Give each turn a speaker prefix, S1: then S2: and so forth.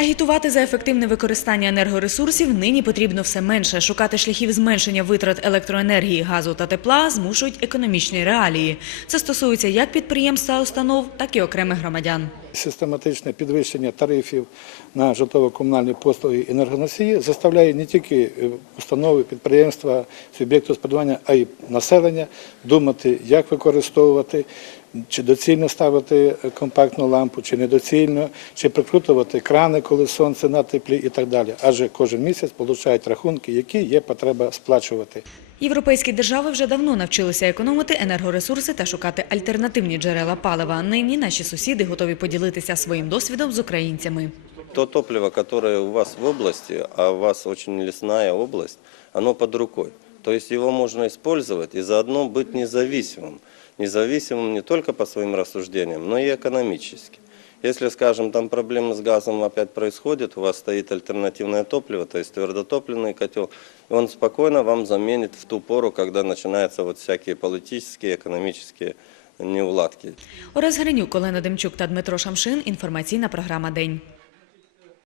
S1: Агітувати за ефективне використання енергоресурсів нині потрібно все менше. Шукати шляхів зменшення витрат електроенергії, газу та тепла змушують економічні реалії. Це стосується як підприємств та установ, так і окремих громадян.
S2: Систематичне підвищення тарифів на житлово-комунальні послуги енергоносії заставляє не тільки е, установи, підприємства, суб'єкти господарювання, а й населення думати, як використовувати, чи доцільно ставити е, компактну лампу, чи недоцільно, чи прикрутувати крани, коли сонце на теплі і так далі. Адже кожен місяць получають рахунки, які є потреба сплачувати.
S1: Європейські держави вже давно навчилися економити енергоресурси та шукати альтернативні джерела палива. Нині наші сусіди готові поділитися своїм досвідом з українцями.
S3: То топливо, которое у вас в области, а у вас очень лесная область, оно под рукой. То есть его можно использовать и заодно быть независимым. Независимым не только по своим рассуждениям, но и экономически. Если, скажем, там проблемы с газом опять происходят, у вас стоит альтернативное топливо, то есть твердотопливный котел, и он спокойно вам заменит в ту пору, когда начинаются вот всякие политические, экономические неуладки.
S1: Орес Гринюк, Олена Демчук та Дмитро Шамшин. Інформаційна програма День.